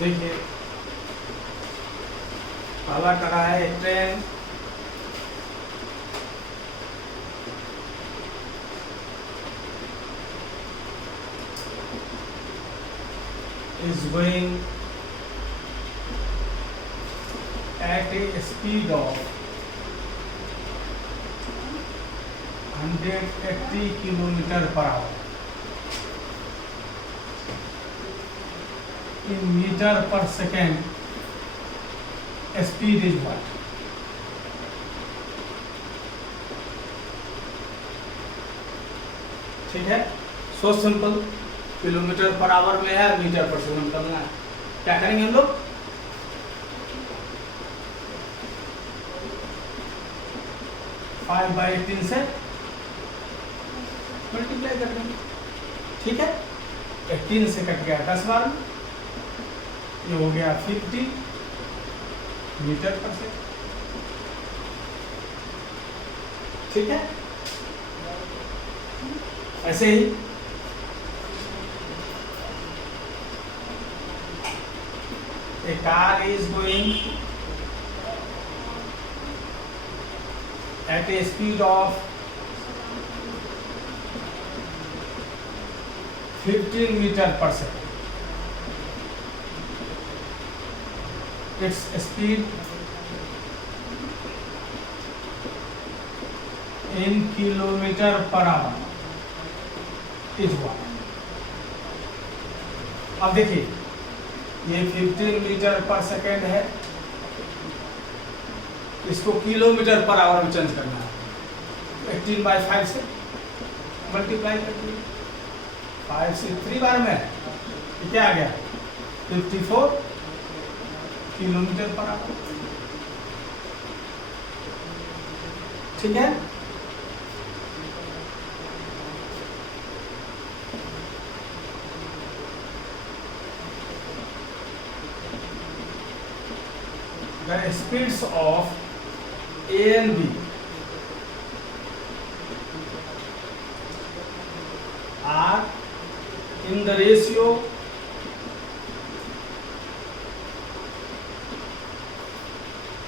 देखिए पहला करा है train is going at a speed of 180 kilometer per hour in meter per second. Speed is what? ठीक है, so simple. Kilometre per hour में है, मीटर पर सेकंड करना है। क्या करेंगे हम लोग? फाइव बाई 18 से मल्टीप्लाई कर देंगे। ठीक है, 18 से कट गया 10 बार, ये हो गया 50 मीटर पर सेकंड। ठीक है, ऐसे ही a car is going at a speed of 15 meter per second. Its speed in kilometer per hour is what? अब देखिए ये 15 मीटर पर सेकेंड है, इसको किलोमीटर पर आवर में चेंज करना है। 18 बाई 5 से मल्टीप्लाई कर दिए, 5 से 3 बार में ये क्या आ गया? 54 किलोमीटर पर आवर। ठीक है, the speeds of A and B are in the ratio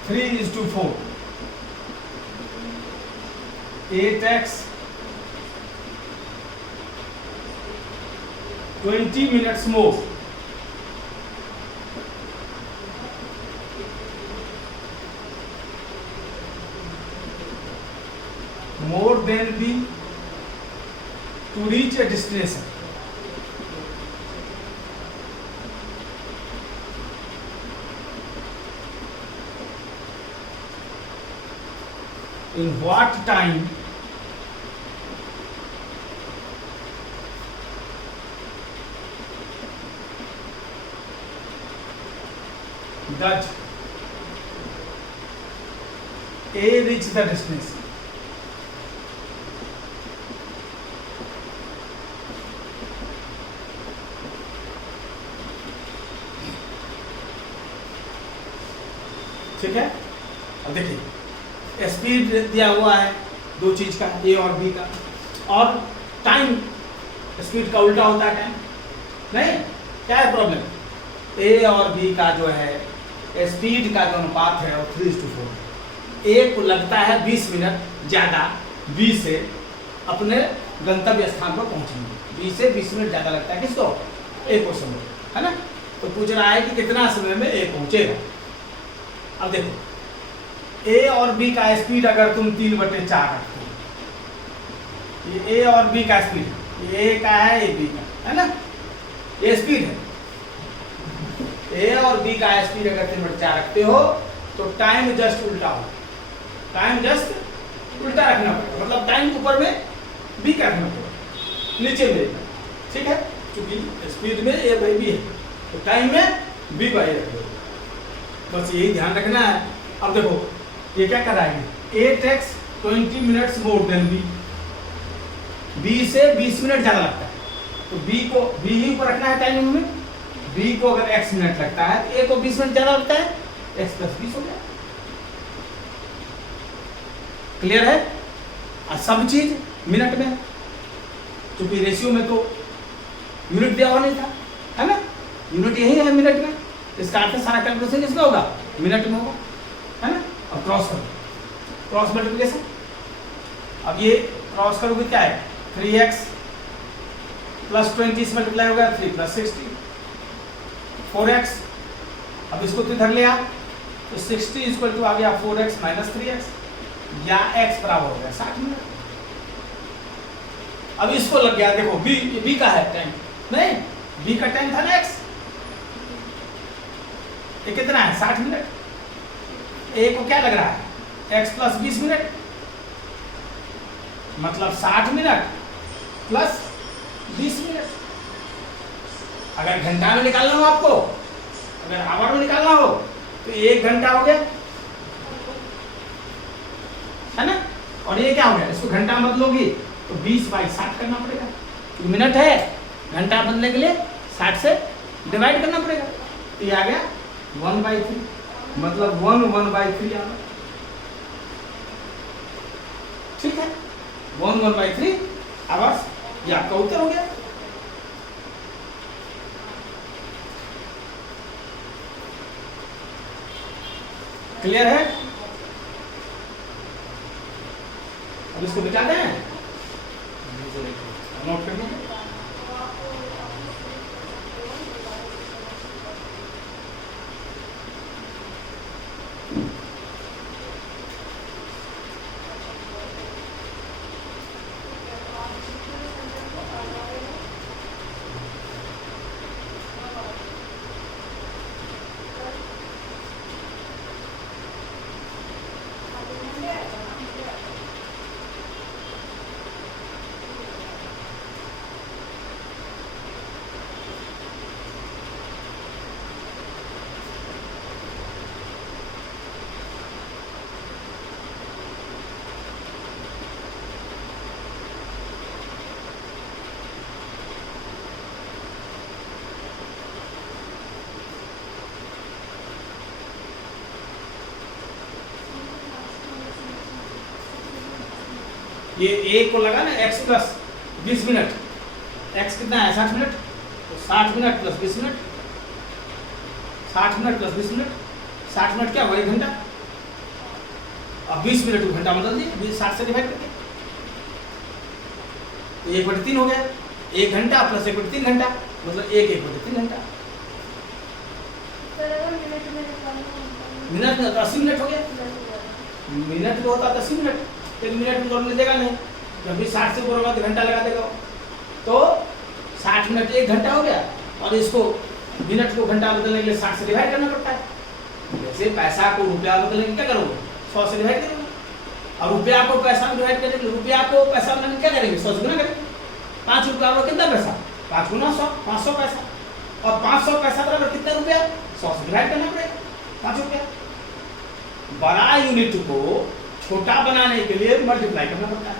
3:4. 8x 20 minutes more. More than B to reach a destination. In what time does A reach the destination? ठीक है, अब देखिए speed दिया हुआ है दो चीज का, ए और बी का, और टाइम स्पीड का उल्टा होता है टाइम नहीं। क्या है प्रॉब्लम? ए और बी का जो है स्पीड का जो अनुपात है वो 3:4। ए को लगता है 20 मिनट ज्यादा बी से अपने गंतव्य स्थान पर पहुंचने। बी से 20 मिनट ज्यादा लगता है किसको? ए को समय, है ना। तो पूछ रहा है कि कितना समय में ए पहुंचेगा। अब देखो ए और बी का स्पीड अगर तुम 3/4 रखते हो, ये ए और बी का स्पीड, ये ए का है, ये बी का है ना, ये स्पीड है। ए और बी का स्पीड अगर 3/4 रखते हो तो टाइम जस्ट उल्टा हो, टाइम जस्ट उल्टा रखना पड़ेगा, मतलब टाइम ऊपर में बी का रखना पड़ेगा, नीचे में। ठीक है, क्योंकि स्पीड में ए बाई बी है तो टाइम में बी बाई ए रखना, बस यही ध्यान रखना है। अब देखो ये क्या कराएंगे? 8x 20 minutes more than B, B से 20 मिनट ज्यादा लगता है तो बी को बी ही ऊपर रखना है टाइम में। बी को अगर x मिनट लगता है तो ए को 20 मिनट ज्यादा लगता है, x + 20 हो गया। क्लियर है? और सब चीज मिनट में, क्योंकि रेशियो में तो यूनिट दिया हुआ नहीं था, है ना, यूनिट यही है मिनट में। इसका अर्थ है सारा कैलकुलेशन किसमें होगा, मिनट में होगा, है ना। अब क्रॉस करो, क्रॉस मल्टीप्लिकेशन। अब ये क्रॉस करोगे क्या है, 3x प्लस 20 से मल्टीप्लाई हो गया 3 प्लस 60 4x। अब इसको तो इधर ले आ, तो 60 इक्वल टू आ गया 4x माइनस 3x, या x बराबर हो गया 60 मिनट। अब इसको लग गया, देखो b का है टाइम, नहीं b का टाइम था ना x, ये कितना है 60 मिनट। a को क्या लग रहा है x प्लस 20 मिनट, मतलब 60 मिनट प्लस 20 मिनट। अगर घंटा में निकालना हो आपको, अगर आवर में निकालना हो तो 1 घंटा हो गया, है ना। और ये क्या हो गया, इसको घंटा में बदलोगी तो 20/60 करना पड़ेगा, तो मिनट है, घंटा बदलने के लिए 60 से डिवाइड करना पड़ेगा, तो ये आ गया 1/3, मतलब 1/3 आ गया। ठीक है, 1/3 आवर्स, ये आपका उत्तर हो गया। क्लियर है। अब इसको मिटा दें, नोट कर लीजिए। ये a को लगा ना x प्लस 20 मिनट, x कितना है 60 मिनट, तो 60 minute plus 20 minute, 60 minute plus 20 minute, 60 minute क्या हुआ 1 घंटा। अब 20 मिनट को घंटा बदल दिए 60 से डिवाइड करके, तो 1/3 हो गया, 1 घंटा प्लस 1/3 घंटा, मतलब 1/3 घंटा। मिनट में 80 मिनट हो गया, मिनट में होता 80 मिनट, एक मिनट में जोड़ने देगा नहीं, जब भी 60 से बोलेगा तो घंटा लगा देगा, तो 60 मिनट 1 घंटा हो गया। और इसको मिनट को घंटा बदलने के लिए 60 से डिवाइड करना पड़ता है। जैसे पैसा को रुपया बदलने के क्या करोगे, 100 से डिवाइड करोगे, और रुपया को पैसा में डिवाइड करेंगे, रुपया को पैसा में क्या करेंगे 100 से गुना करेंगे। 5 रुपया बराबर कितना पैसा, 5 गुना 100, 500 पैसा, और 500 पैसा बराबर कितना रुपया, 100 से डिवाइड करना पड़ेगा 5 रुपया। बड़ा यूनिट को छोटा बनाने के लिए मल्टीप्लाई करना पड़ता है,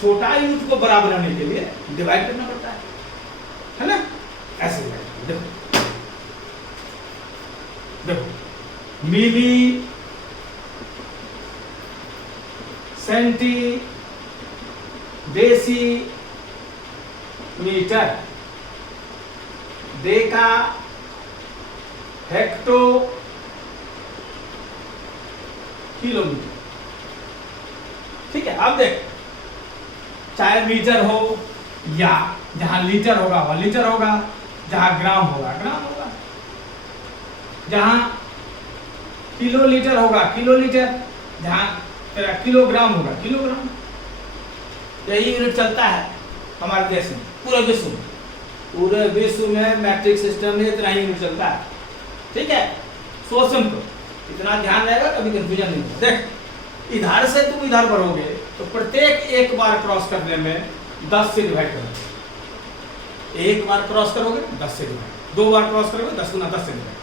छोटा यूनिट को बड़ा बनाने के लिए डिवाइड करना पड़ता है ना। ऐसे देखो देखो, milli centi deci metre, deca hecto kilometre. ठीक है, अब देख, चाहे मीटर हो या जहां लीटर होगा वह लीटर होगा, जहां ग्राम होगा ग्राम होगा, जहां किलोलीटर होगा किलोलीटर, जहां तेरा किलोग्राम होगा किलोग्राम। यही यूनिट चलता है हमारे देश में, पूरे विश्व में मैट्रिक सिस्टम में इतना ही यूनिट चलता है। ठीक है, सो सिंपल, इतना ध्यान रहेगा, कभी कंफ्यूजन नहीं होगा। देख, इधर से तुम इधर बढ़ोगे तो प्रत्येक एक बार क्रॉस करने में 10 से डिवाइड करोगे। एक बार क्रॉस करोगे 10 से डिवाइड, 2 बार क्रॉस करोगे 10 गुना 10 से डिवाइड,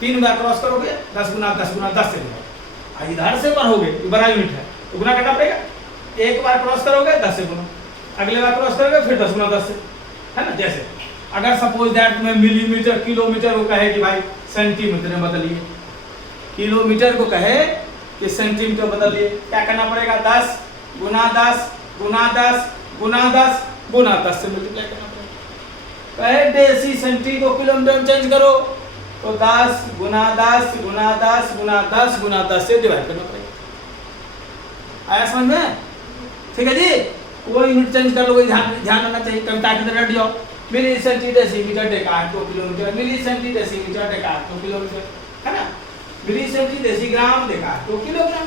3 बार क्रॉस करोगे 10 गुना 10 गुना 10 से डिवाइड। इधर से बढ़ोगे, बड़ा यूनिट है तो गुना करना पड़ेगा। एक बार क्रॉस करोगे 10 से गुना, अगले बार क्रॉस करोगे फिर 10 गुना 10 से, है ना। जैसे अगर सपोज दैट में मिलीमीटर किलोमीटर को कहे कि भाई सेंटीमीटर में बदलिए, किलोमीटर को कहे कि सेंटीमीटर बदलिए, क्या करना पड़ेगा 10 गुना 10 गुना 10 गुना 10 गुना 10 से मल्टीप्लाई करना पड़ेगा। कहे डेसी सेंटी को किलोमीटर में चेंज करो तो 10 गुना 10 गुना 10 गुना 10 गुना 10 से डिवाइड करना पड़ेगा। आया समझ में? ठीक है जी। वो यूनिट चेंज कर लो, वही ध्यान रखना चाहिए। कविता की तरह जाओ, मिली सेंटी डेसीमीटर डेकार्ड 2 किलोमीटर, मिली सेंटी डेसीमीटर डेकार्ड 2 किलोमीटर, है ना। मिली सेंटी डेसीग्राम डेकार्ड 2 किलोग्राम,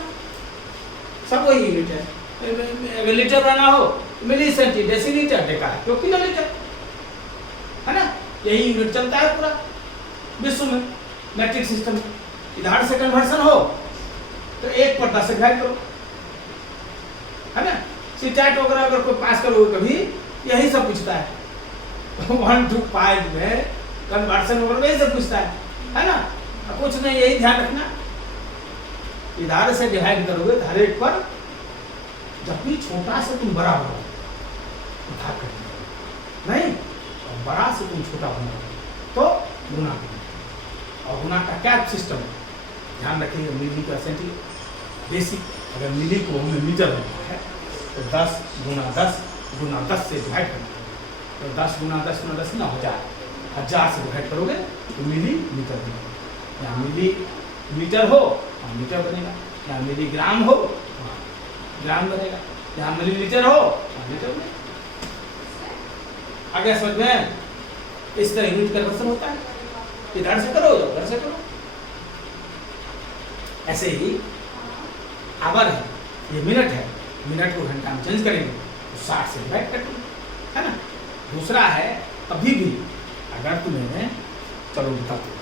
सब वही यूनिट है। अगर लीटर बनाना हो मिली सेंटी डेसीलीटर डेकार्ड 2 किलोलीटर, है ना। यही यूनिट चलता है पूरा विश्व में, मैट्रिक सिस्टम। इधर से कन्वर्सन हो तो 1 पर 10 से डिवाइड करो, है ना। सीटेट वगैरह अगर कोई पास करोगे कभी, यही सब पूछता है 1 to 5 में कन्वर्सन वगैरह यही सब पूछता है ना। कुछ नहीं, यही ध्यान रखना, इधर से डिवाइड करोगे हर एक पर, जब भी छोटा से तुम बड़ा हो उधार करना नहीं, और बड़ा से तुम छोटा होना तो गुना करना। और गुना का क्या सिस्टम है ध्यान रखिए, मिली परसेंट बेसिक, अगर मिली को हमें मीटर में है तो 10 गुना 10 गुना 10 से डिवाइड करना। तो 10 गुना 10 गुना 10 ना 1000 से डिवाइड करोगे तो मिली मीटर बनेगा। यहाँ मिली मीटर हो वहाँ मीटर बनेगा, यहाँ मिलीग्राम हो वहाँ ग्राम बनेगा, यहाँ मिलीलीटर हो वहाँ लीटर बनेगा। आगे समझ में? इस तरह यूनिट कन्वर्सन होता है, इधर से करो उधर से करो। ऐसे ही आवर है, ये मिनट है, मिनट को घंटा में चेंज करेंगे तो 60 से डिवाइड कर देंगे, है ना। दूसरा है अभी भी अगर तुम्हें, चलो बताते हैं,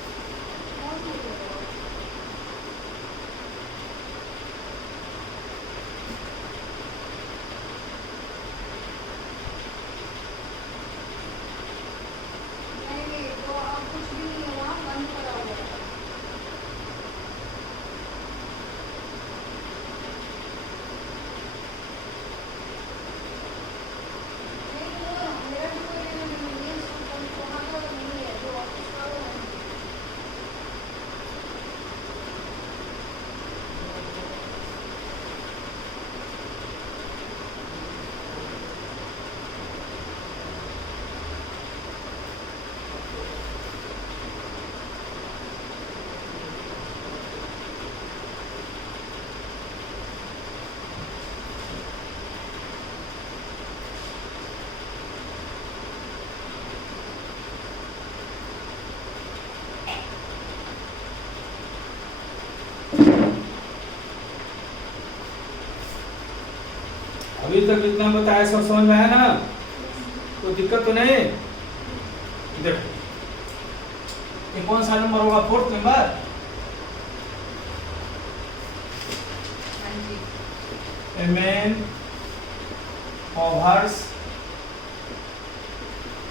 अभी तक जितना बताया सब समझ में आया ना, कोई दिक्कत तो नहीं। देखो ये कौन सा नंबर होगा? 4th number. A man covers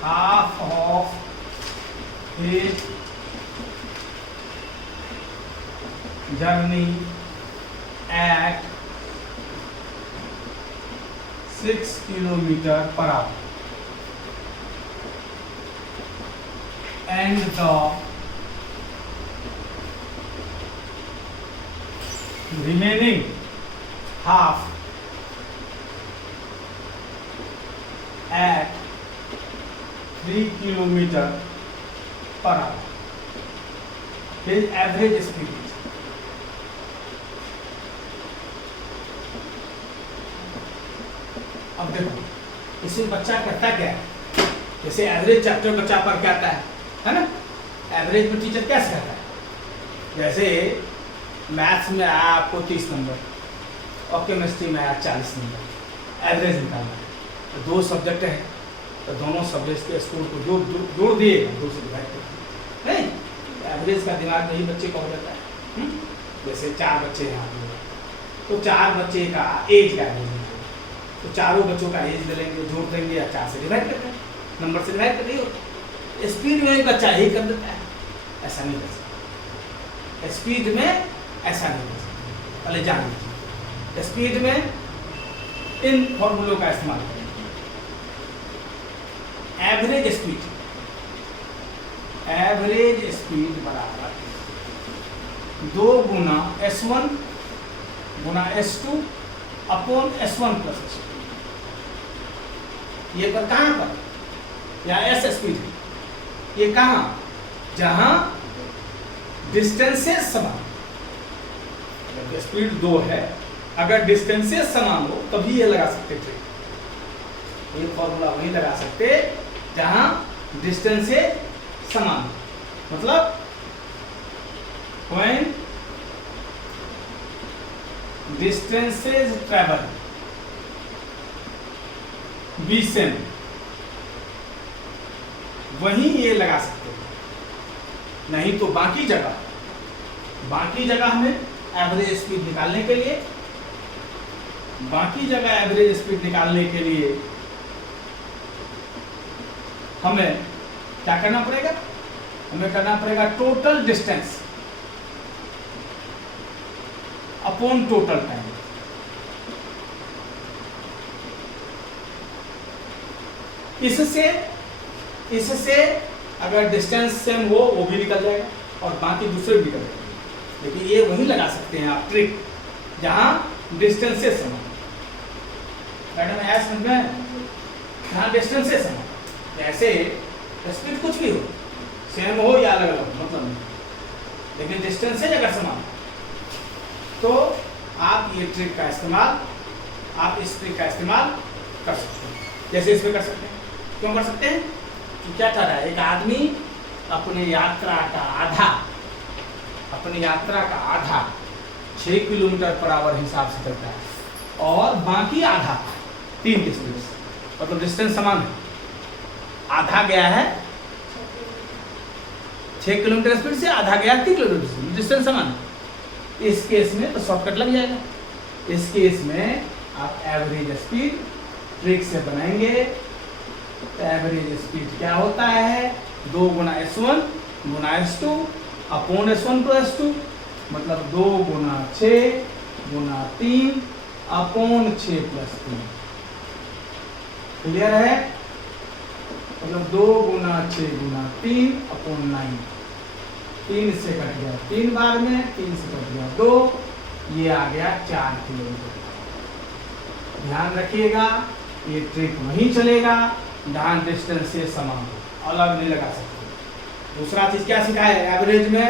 half of his journey at 6 kilometer per hour and the remaining half at 3 kilometer per hour. His average speed is, अब देखो इसे बच्चा करता क्या है, जैसे एवरेज चैप्टर बच्चा पढ़ के आता है ना। एवरेज में टीचर कैसे करता है, जैसे मैथ्स में आया आपको 30 नंबर और केमिस्ट्री में आया 40 नंबर, एवरेज निकालना है। तो 2 सब्जेक्ट है तो दोनों सब्जेक्ट के स्कोर को जोड़ दिए 2 से डिवाइड कर नहीं, एवरेज का दिमाग नहीं बच्चे का हो जाता है। जैसे 4 बच्चे हैं तो 4 बच्चे का एज का एवरेज, तो चारों बच्चों का एज ले लेंगे, जोड़ देंगे या 4 से डिवाइड कर देंगे, नंबर से डिवाइड कर रही हो। स्पीड में बच्चा ही कर देता है, ऐसा नहीं कर सकता। स्पीड में ऐसा नहीं कर सकता, पहले जान लीजिए। स्पीड में इन फॉर्मूलों का इस्तेमाल करें। एवरेज स्पीड बराबर 2 गुना S1 गुना S2 upon S1 plus S2। ये पर कहाँ पर, या S स्पीड है, ये कहाँ, जहां डिस्टेंसेस समान, स्पीड 2 है, अगर डिस्टेंसेस समान हो तभी ये लगा सकते ट्रिक। ये फॉर्मूला वही लगा सकते जहां डिस्टेंसेस समान, मतलब when distances travel be same, वहीं ये लगा सकते हैं। नहीं तो बाकी जगह हमें एवरेज स्पीड निकालने के लिए, हमें क्या करना पड़ेगा? हमें करना पड़ेगा total distance upon total time. इससे अगर डिस्टेंस सेम हो वो भी निकल जाएगा और बाकी दूसरे भी निकल जाएंगे। लेकिन ये वही लगा सकते हैं आप ट्रिक जहां डिस्टेंस से समान। मैडम है समझ में? जहां डिस्टेंस से समान, ऐसे स्पीड कुछ भी हो, सेम हो या अलग अलग मतलब नहीं, लेकिन डिस्टेंस से अगर समान तो आप ये ट्रिक का इस्तेमाल, आप इस ट्रिक का इस्तेमाल कर सकते हैं। जैसे इसमें कर सकते हैं। क्यों कर सकते हैं? कि क्या था, एक आदमी अपनी यात्रा का आधा 6 किलोमीटर पर आवर हिसाब से चलता है और बाकी आधा 3 की स्पीड से, मतलब डिस्टेंस समान है। आधा गया है 6 किलोमीटर स्पीड से, आधा गया 3 किलोमीटर स्पीड, डिस्टेंस समान है। इस केस में तो शॉर्टकट लग जाएगा। इस केस में आप एवरेज स्पीड ट्रिक से बनाएंगे तो एवरेज स्पीड क्या होता है? 2 गुना S1 गुना S2 upon S1 plus S2, मतलब 2 गुना 6 गुना 3 अपॉन 6 प्लस 3। क्लियर है? मतलब 2 गुना 6 गुना 3 अपॉन 9। 3 से कट गया 3 बार में, 3 से कट गया 2, ये आ गया 4 किलोमीटर। ध्यान रखिएगा ये ट्रिक वहीं चलेगा जहां डिस्टेंस से समान हो, अलग नहीं लगा सकते। दूसरा चीज क्या सीखा है? एवरेज में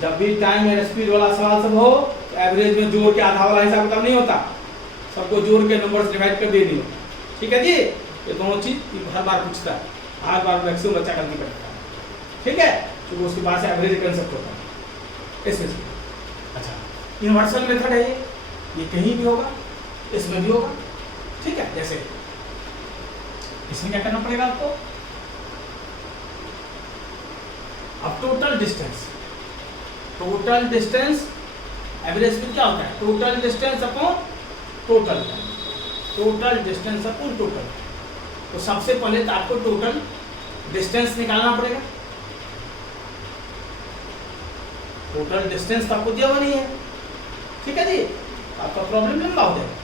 जब भी टाइम एंड स्पीड वाला सवाल सब हो तो एवरेज में जोड़ के आधा वाला हिसाब किताब नहीं होता, सबको जोड़ के नंबर से डिवाइड कर देनी होता। ठीक है जी? ये दोनों चीज हर बार पूछता है, हर बार मैक्सिमम बच्चा गलती करता है। ठीक है? तो उसके पास एवरेज कंसेप्ट होता है इसमें से। अच्छा, यूनिवर्सल मेथड है ये कहीं भी होगा, इसमें भी होगा। ठीक है? जैसे इसमें क्या करना पड़ेगा आपको? अब टोटल डिस्टेंस एवरेज स्पीड क्या होता है? Total distance upon total total. तो सबसे पहले तो आपको टोटल डिस्टेंस निकालना पड़ेगा। टोटल डिस्टेंस तो आपको दिया हुआ नहीं है। ठीक है जी? आपका प्रॉब्लम लंबा हो जाएगा,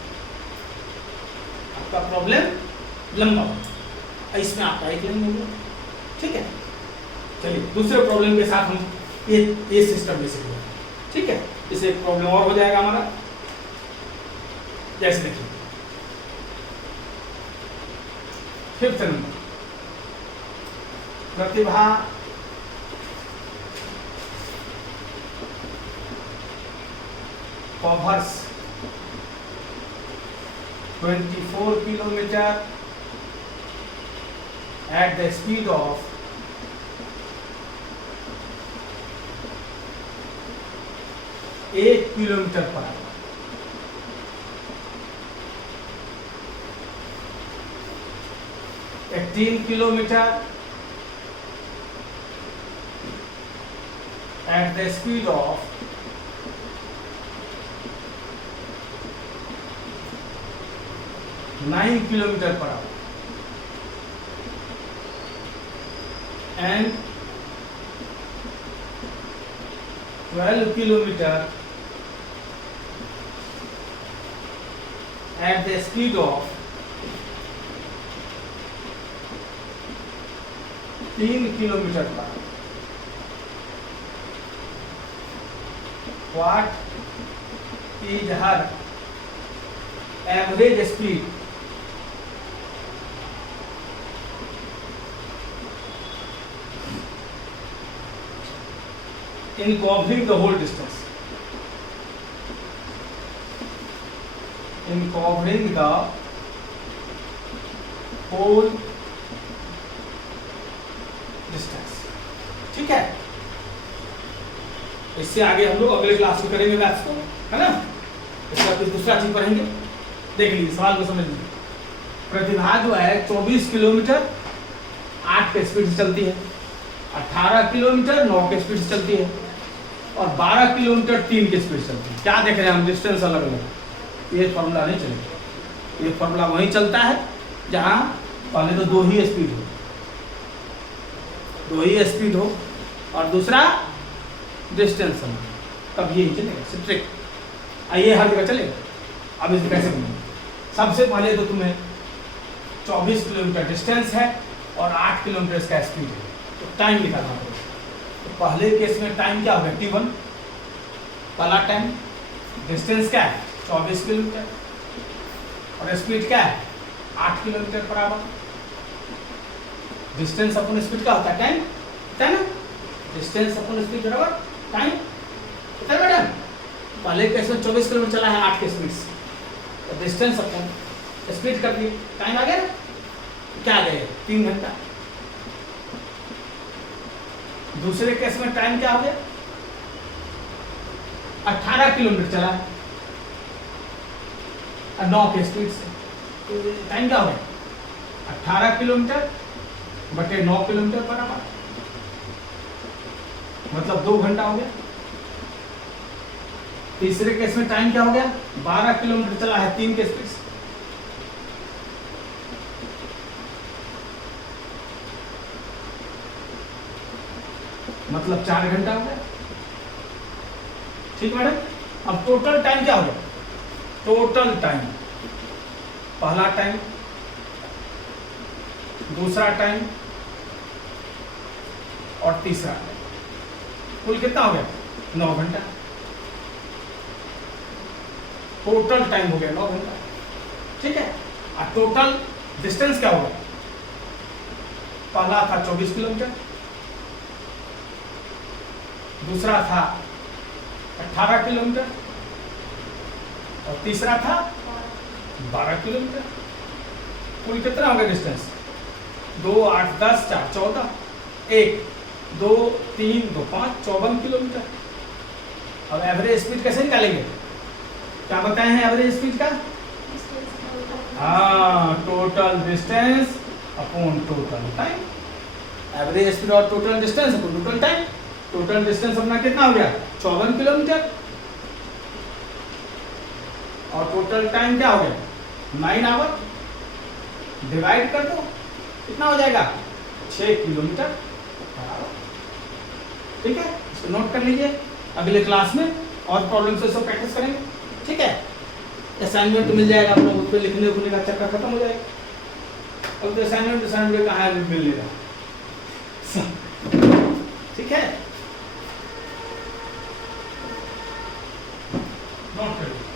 इसमें आपका एक लाइन होगा। ठीक है? चलिए दूसरे प्रॉब्लम के साथ हम ये सिस्टम में सीखेंगे। ठीक है? इसे एक प्रॉब्लम और हो जाएगा हमारा। जैसे देखिए 5th number, Pratibha covers 24 kilometer at the speed of 8 kilometre per hour. $18 kilometer at the speed of 9 kilometer per hour and 12 kilometer at the speed of 3 kilometre per hour. What is her average speed in covering the whole distance. In covering the whole distance. ठीक है, इससे आगे हम लोग अगले class में करेंगे maths को, है ना। इसका कुछ दूसरा चीज पढ़ेंगे। देख लीजिए, सवाल को समझ लीजिए। प्रतिभा जो है 24 किलोमीटर 8 के स्पीड से चलती है, 18 किलोमीटर 9 के स्पीड से चलती है और 12 किलोमीटर 3 के स्पीड से चलती है। क्या देख रहे हैं हम, डिस्टेंस अलग अलग। ये फॉर्मूला नहीं चलेगा, ये फॉर्मूला वहीं चलता है जहां पहले तो दो ही स्पीड हो और दूसरा डिस्टेंस हो, तब ये चलेगा स्ट्रिक्ट। आइए हर जगह चलेगा। अब इसे कैसे बनाएंगे? सबसे पहले तो तुम्हें 24 किलोमीटर डिस्टेंस है और 8 किलोमीटर इसका स्पीड है, तो टाइम निकालना पड़ेगा। तो पहले केस में टाइम क्या होगा, t1 पहला टाइम। डिस्टेंस क्या है 24 किलोमीटर और स्पीड क्या है 8 किलोमीटर पर आवर। डिस्टेंस अपन स्पीड क्या होता है, टाइम होता है ना। डिस्टेंस अपन स्पीड बराबर टाइम होता है मैडम। पहले केस में 24 किलोमीटर चला है 8 के स्पीड से, तो डिस्टेंस अपन स्पीड कर दिए, टाइम आ गया ना। क्या आ गया, 3 घंटा। दूसरे केस में टाइम क्या हो गया, 18 किलोमीटर चला है 9 के स्पीड से, तो टाइम क्या हो गया 18 किलोमीटर बटे 9 किलोमीटर पर आवर, मतलब 2 घंटा हो गया। तीसरे केस में टाइम क्या हो गया, 12 किलोमीटर चला है 3 के स्पीड से, मतलब 4 घंटा हो गया। ठीक मैडम। अब टोटल टाइम क्या हो गया, टोटल टाइम, पहला टाइम, दूसरा टाइम और तीसरा टाइम, कुल कितना हो गया 9 घंटा। टोटल टाइम हो गया 9 घंटा। ठीक है। और टोटल डिस्टेंस क्या होगा, पहला था 24 किलोमीटर, दूसरा था 18 किलोमीटर और तीसरा था 12 किलोमीटर। कुल कितना हो गया डिस्टेंस, 2 8 10 4 14, 1 2 3 2 5 54 किलोमीटर। अब एवरेज स्पीड कैसे निकालेंगे, क्या बताए हैं एवरेज स्पीड का, हाँ, total distance upon total time. Average speed और total distance upon total time. Total distance अपना कितना हो गया 54 किलोमीटर और टोटल टाइम क्या हो गया 9 आवर। डिवाइड कर दो, कितना हो जाएगा 6 किलोमीटर पर आवर। ठीक है, इसको नोट कर लीजिए। अगले क्लास में और प्रॉब्लम से सब प्रैक्टिस करेंगे। ठीक है, असाइनमेंट मिल जाएगा आप लोग, उस पर लिखने उखने का चक्कर खत्म हो जाएगा। अब तो असाइनमेंट कहाँ मिलेगा। ठीक है, नोट कर लीजिए।